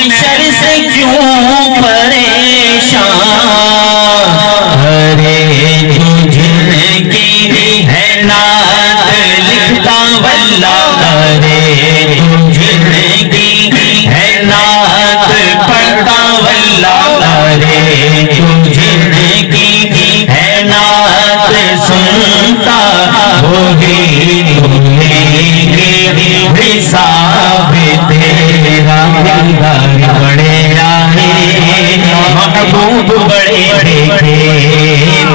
महशर से क्यों परेशान, अरे जिंदगी है नात लिखता वल्ला, अरे जिंदगी है नात पढ़ता वल्ला, अरे जिंदगी है नात सुनता होगी हिसाब तेरा। बड़े आए महबूब बड़े देखे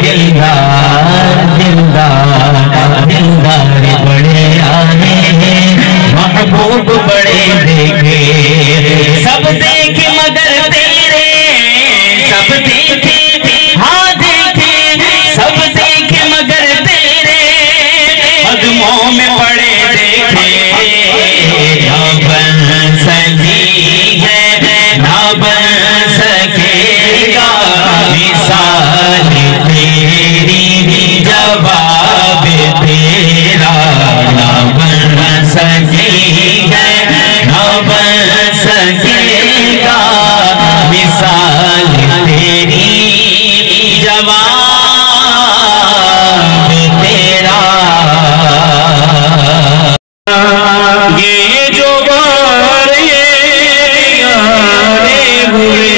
दिलदार दिलदार दिलदार, बड़े आए महबूब बड़े देखे। सब देखे मगर तेरे, सब देखे हाँ देखे, सब देखे मगर तेरे कदमों में पड़े देखे। ना बन सकी है ना बन सकेगा मिसाल तेरी, जवाब तेरा। ना बन सकी है ना बन सकेगा मिसाल तेरी, जवाब तेरा। ये जो बार ये आने हुए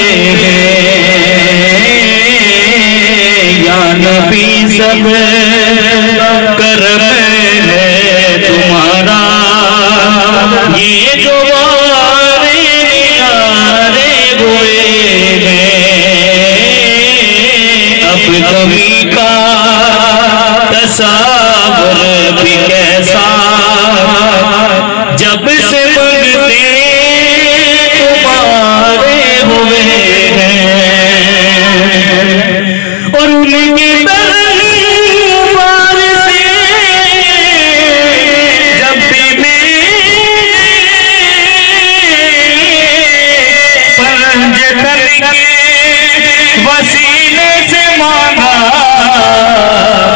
या नबी सब कर्म है तुम्हारा। ये जो बार आने हुए अब कभी का तस्वर भी कैसा, जब से मंगते तुम्हारे हुए हैं। और उनके दरबार से जब भी पंज करके वसीले से मांगा,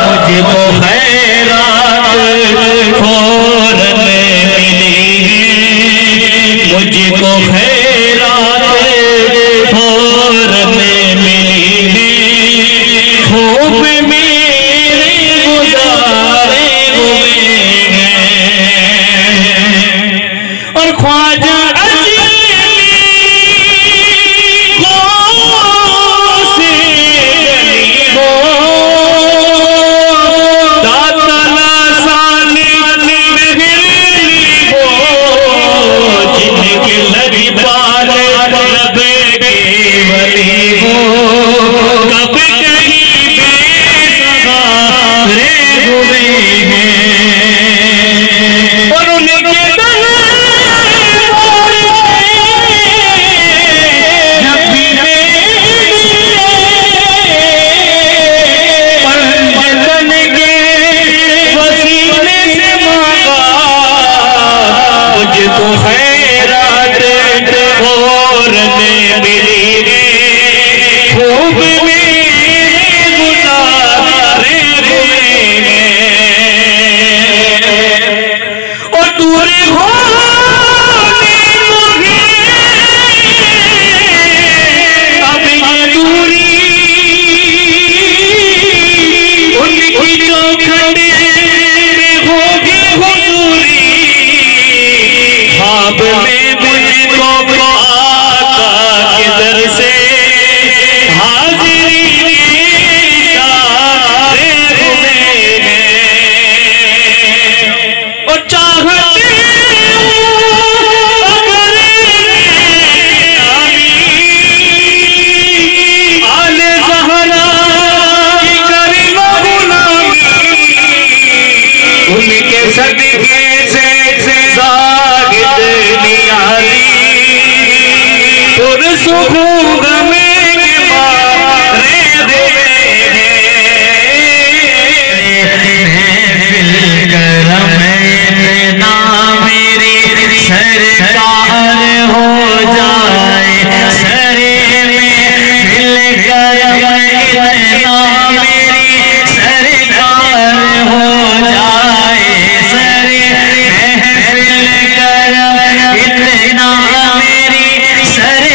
मुझे वो खैरात फौरन मिलेगी, मुझको खैरात फौरन मिलेगी। खूब मेरे गुजारे हुए हैं। और ख्वाजा सर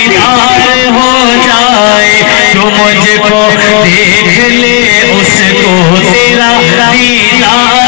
दीदार हो जाए, जो मुझको देख ले उसको तेरा दीदार